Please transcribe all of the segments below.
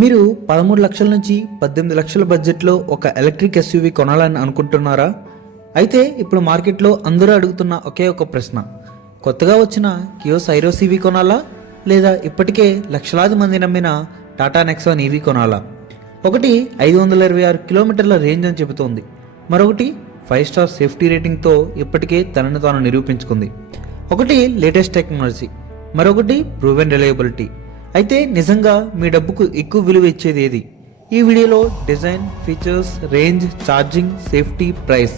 మీరు 13 లక్షల నుంచి 18 లక్షల బడ్జెట్లో ఒక ఎలక్ట్రిక్ ఎస్యూవీ కొనాలని అనుకుంటున్నారా? అయితే ఇప్పుడు మార్కెట్లో అందరూ అడుగుతున్న ఒకే ఒక ప్రశ్న, కొత్తగా వచ్చిన కియా సైరోస్ ఈవీ కొనాలా లేదా ఇప్పటికే లక్షలాది మంది నమ్మిన టాటా నెక్సాన్ ఈవీ కొనాలా? ఒకటి 526 కిలోమీటర్ల రేంజ్ అని చెబుతోంది, మరొకటి 5 స్టార్ సేఫ్టీ రేటింగ్తో ఇప్పటికే తనను తాను నిరూపించుకుంది. ఒకటి లేటెస్ట్ టెక్నాలజీ, మరొకటి ప్రూవెన్ రిలయబిలిటీ. అయితే నిజంగా మీ డబ్బుకు ఎక్కువ విలువ ఇచ్చేది ఏది? ఈ వీడియోలో design, features, range, charging, safety, price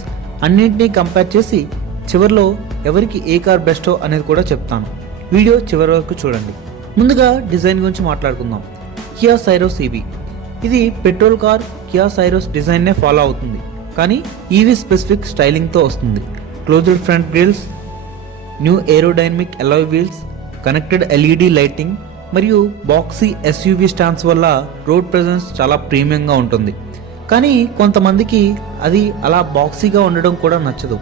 అన్నింటినీ కంపేర్ చేసి చివరిలో ఎవరికి ఏ కార్ బెస్టో అనేది కూడా చెప్తాను. వీడియో చివరి వరకు చూడండి. ముందుగా డిజైన్ గురించి మాట్లాడుకుందాం. కియా సైరోస్ ఈవీ ఇది పెట్రోల్ కార్ కియా సైరోస్ డిజైన్నే ఫాలో అవుతుంది, కానీ ఈవీ స్పెసిఫిక్ స్టైలింగ్తో వస్తుంది. Closed front grilles, new aerodynamic alloy wheels, connected LED lighting మరియు బాక్సీ ఎస్యూవీ స్టాండ్స్ వల్ల రోడ్ ప్రెజెన్స్ చాలా ప్రీమియంగా ఉంటుంది. కానీ కొంతమందికి అది అలా బాక్సీగా ఉండడం కూడా నచ్చదు.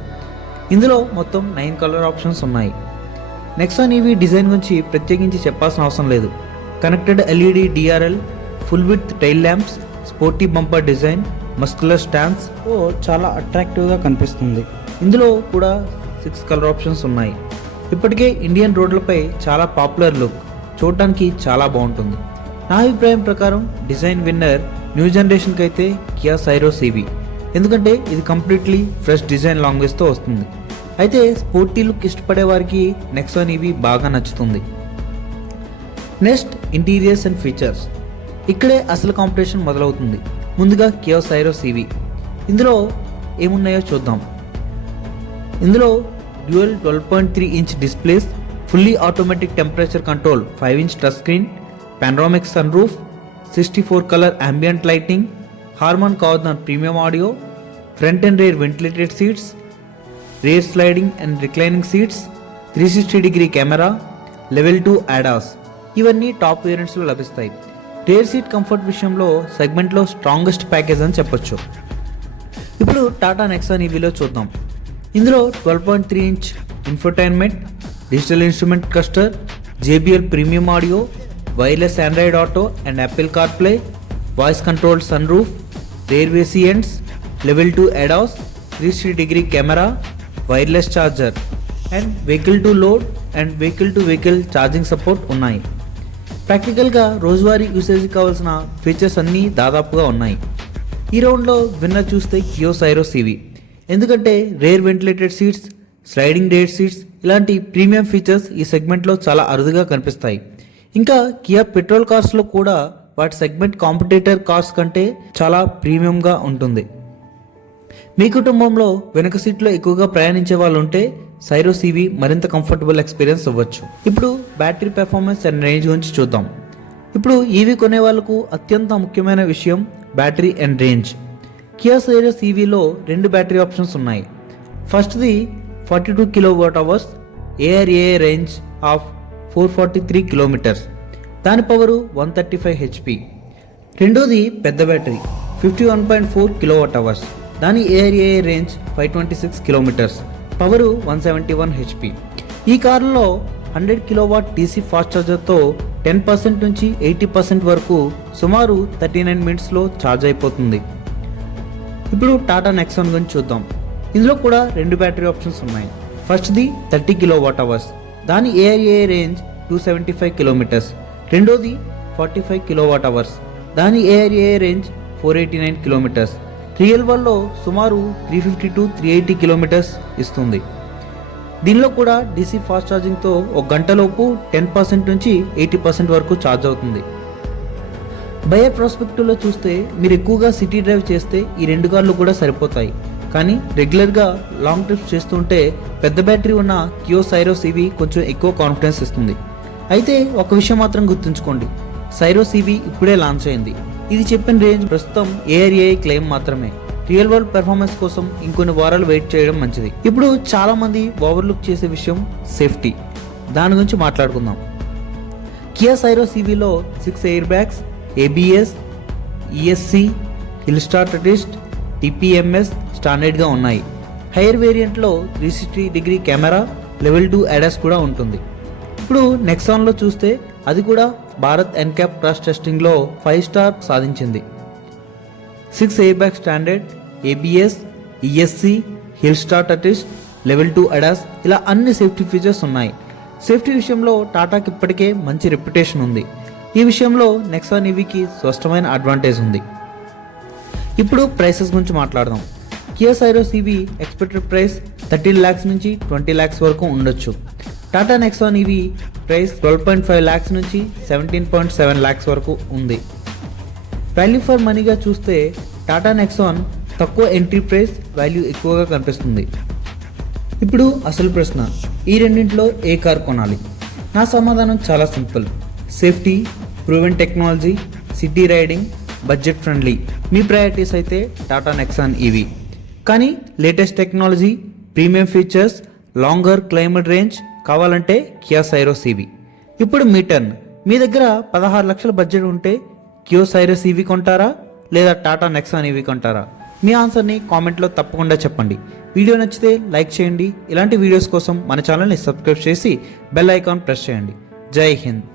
ఇందులో మొత్తం 9 కలర్ ఆప్షన్స్ ఉన్నాయి. నెక్సాన్ ఈవీ డిజైన్ గురించి ప్రత్యేకించి చెప్పాల్సిన అవసరం లేదు. Connected LED DRL, full with tile lamps, sporty bumper design, muscular stands చాలా అట్రాక్టివ్గా కనిపిస్తుంది. ఇందులో కూడా 6 కలర్ ఆప్షన్స్ ఉన్నాయి. ఇప్పటికే ఇండియన్ రోడ్లపై చాలా పాపులర్ లుక్, చూడటానికి చాలా బాగుంటుంది. నా అభిప్రాయం ప్రకారం డిజైన్ విన్నర్ న్యూ జనరేషన్కి అయితే కియా సైరోస్ ఈవీ, ఎందుకంటే ఇది కంప్లీట్లీ ఫ్రెష్ డిజైన్ లాంగ్వేజ్తో వస్తుంది. అయితే స్పోర్టీ లుక్ ఇష్టపడే వారికి నెక్సాన్ ఈవీ బాగా నచ్చుతుంది. Next interiors and features. ఇక్కడే అసలు కాంపిటీషన్ మొదలవుతుంది. ముందుగా కియా సైరోస్ ఈవీ, ఇందులో ఏమున్నాయో చూద్దాం. ఇందులో dual 12.3 inch displays, fully automatic temperature control, 5 inch touch screen, panoramic sunroof, 64 colour ambient lighting, Harman Kardon premium audio, front and rear ventilated seats, rear sliding and reclining seats, 360 degree camera, level 2 ADAS. ఇవన్నీ top వేరియంట్స్లో లభిస్తాయి. Rear seat comfort విషయంలో సెగ్మెంట్లో strongest package అని చెప్పొచ్చు. ఇప్పుడు Tata Nexon ఈవీలో చూద్దాం. ఇందులో 12.3 inch infotainment, digital instrument cluster, JBL premium audio, wireless Android Auto and Apple CarPlay, voice controlled sunroof, rear variants, level 2 ADAS, 360 degree camera, wireless charger and vehicle to load and vehicle to vehicle charging support ఉన్నాయి. ప్రాక్టికల్గా రోజువారీ యూసేజ్కి కావాల్సిన features అన్నీ దాదాపుగా ఉన్నాయి. ఈ రౌండ్లో winner చూస్తే కియా సైరోస్ ఈవీ, ఎందుకంటే rare ventilated seats, sliding rare seats ఇలాంటి ప్రీమియం ఫీచర్స్ ఈ సెగ్మెంట్లో చాలా అరుదుగా కనిపిస్తాయి. ఇంకా కియా పెట్రోల్ కార్స్లో కూడా వాటి సెగ్మెంట్ కాంపిటీటర్ కార్స్ కంటే చాలా ప్రీమియంగా ఉంటుంది. మీ కుటుంబంలో వెనుక సీట్లో ఎక్కువగా ప్రయాణించే వాళ్ళు ఉంటే సైరోస్ ఈవీ మరింత కంఫర్టబుల్ ఎక్స్పీరియన్స్ ఇవ్వచ్చు. ఇప్పుడు బ్యాటరీ పెర్ఫార్మెన్స్ అండ్ రేంజ్ గురించి చూద్దాం. ఇప్పుడు ఈవీ కొనే వాళ్ళకు అత్యంత ముఖ్యమైన విషయం battery and range. Kia Syros ఈవీలో 2 బ్యాటరీ ఆప్షన్స్ ఉన్నాయి. ఫస్ట్ది 42 kWh ARAA range of 443 kilometres, దాని పవరు 135 HP. రెండోది పెద్ద బ్యాటరీ 51.4 kWh, దాని ARAA range 526 kilometres, power 171 HP. ఈ కారులో 100 kW DC ఫాస్ట్ ఛార్జర్తో 10% నుంచి 80% వరకు సుమారు 39 మినిట్స్లో ఛార్జ్ అయిపోతుంది. ఇప్పుడు టాటా నెక్సాన్ గురించి చూద్దాం. ఇందులో కూడా 2 బ్యాటరీ ఆప్షన్స్ ఉన్నాయి. ఫస్ట్ది 30 kWh, దాని ARAA రేంజ్ 275 కిలోమీటర్స్. రెండోది 45 kWh, దాని ARAA రేంజ్ 489 కిలోమీటర్స్. రియల్ వరల్డ్లో సుమారు 350 to 380 కిలోమీటర్స్ ఇస్తుంది. దీనిలో కూడా DC ఫాస్ట్ ఛార్జింగ్తో 1 గంటలోపు 10% నుంచి 80% వరకు ఛార్జ్ అవుతుంది. బయర్ ప్రాస్పెక్టివ్లో చూస్తే మీరు ఎక్కువగా సిటీ డ్రైవ్ చేస్తే ఈ 2 కార్లు కూడా సరిపోతాయి. కానీ రెగ్యులర్గా లాంగ్ ట్రిప్స్ చేస్తుంటే పెద్ద బ్యాటరీ ఉన్న కియా సైరోస్ ఈవీ కొంచెం ఎక్కువ కాన్ఫిడెన్స్ ఇస్తుంది. అయితే ఒక విషయం మాత్రం గుర్తుంచుకోండి, సైరోస్ ఈవీ ఇప్పుడే లాంచ్ అయింది. ఇది చెప్పిన రేంజ్ ప్రస్తుతం ARAA క్లెయిమ్ మాత్రమే. రియల్ వరల్డ్ పెర్ఫార్మెన్స్ కోసం ఇంకొన్ని వారాలు వెయిట్ చేయడం మంచిది. ఇప్పుడు చాలా మంది ఓవర్లుక్ చేసే విషయం సేఫ్టీ, దాని గురించి మాట్లాడుకుందాం. కియా సైరోస్ ఈవీలో 6 air bags, ABS, ESC, hill start assist, TPMS స్టాండర్డ్గా ఉన్నాయి. హైయర్ వేరియంట్లో 360 డిగ్రీ కెమెరా, లెవెల్ 2 ADAS కూడా ఉంటుంది. ఇప్పుడు నెక్సాన్లో చూస్తే అది కూడా భారత్ ఎన్క్యాప్ క్రాష్ టెస్టింగ్లో 5 స్టార్ సాధించింది. 6 air bag standard, ABS, ESC, hill start assist, level 2 ADAS ఇలా అన్ని సేఫ్టీ ఫీచర్స్ ఉన్నాయి. సేఫ్టీ విషయంలో టాటాకి ఇప్పటికే మంచి రెప్యుటేషన్ ఉంది. ఈ విషయంలో నెక్సాన్ ఈవీకి స్పష్టమైన అడ్వాంటేజ్ ఉంది. ఇప్పుడు ప్రైసెస్ గురించి మాట్లాడదాం. Kia Syros EV expected price 13 lakhs నుంచి 20 lakhs వరకు ఉండొచ్చు. Tata Nexon EV price 12.5 lakhs నుంచి 17.7 lakhs వరకు ఉంది. వాల్యూ ఫర్ మనీగా చూస్తే టాటా నెక్సాన్ తక్కువ ఎంట్రీ ప్రైస్, వాల్యూ ఎక్కువగా కనిపిస్తుంది. ఇప్పుడు అసలు ప్రశ్న, ఈ రెండింటిలో ఏ కార్ కొనాలి? నా సమాధానం చాలా simple. Safety, proven technology, city riding, budget friendly మీ ప్రయారిటీస్ అయితే టాటా నెక్సాన్ ఈవీ. కానీ latest technology, premium features, longer climate range కావాలంటే కియా సైరోస్ ఈవీ. ఇప్పుడు మీ టర్న్. మీ దగ్గర 16 లక్షల బడ్జెట్ ఉంటే కియా సైరోస్ ఈవీ కొంటారా లేదా టాటా నెక్సాన్ ఈవీ కొంటారా? మీ ఆన్సర్ని కామెంట్లో తప్పకుండా చెప్పండి. వీడియో నచ్చితే లైక్ చేయండి. ఇలాంటి వీడియోస్ కోసం మన ఛానల్ని సబ్స్క్రైబ్ చేసి బెల్ ఐకాన్ ప్రెస్ చేయండి. జై హింద్.